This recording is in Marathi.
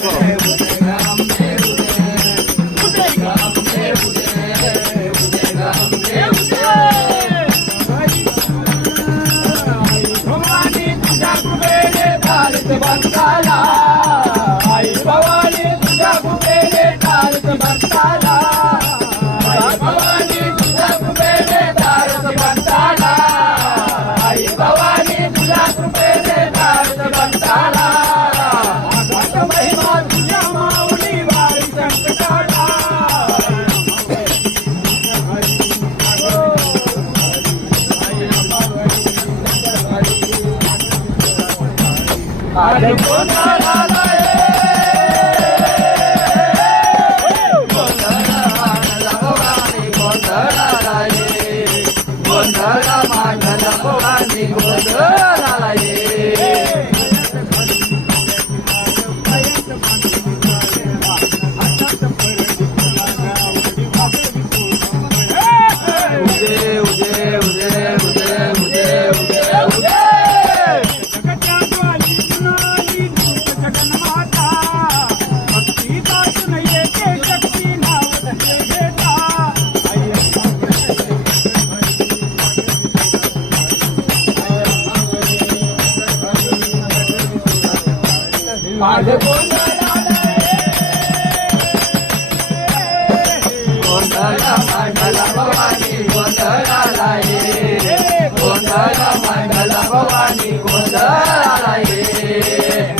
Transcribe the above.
आई भवानी तुझ्या कुबेरे तारत भक्ताला, आई भवानी तुझ्या कुबेरे तारत भक्ताला, आई भवानी तुझ्या कुबेरे तारत भक्ताला, आकाश महिमा तुझ्या माऊली वारी संकटाला. आज गोंधळाला गोंधळा मांडला भवानी गोंधळाला ये. उदे उदे उदे उदे उदे उदे उदे माझे गोंधळा मांडला भवानी गोंधळाला ये, गोंधळा मांडला भवानी गोंधळाला ये.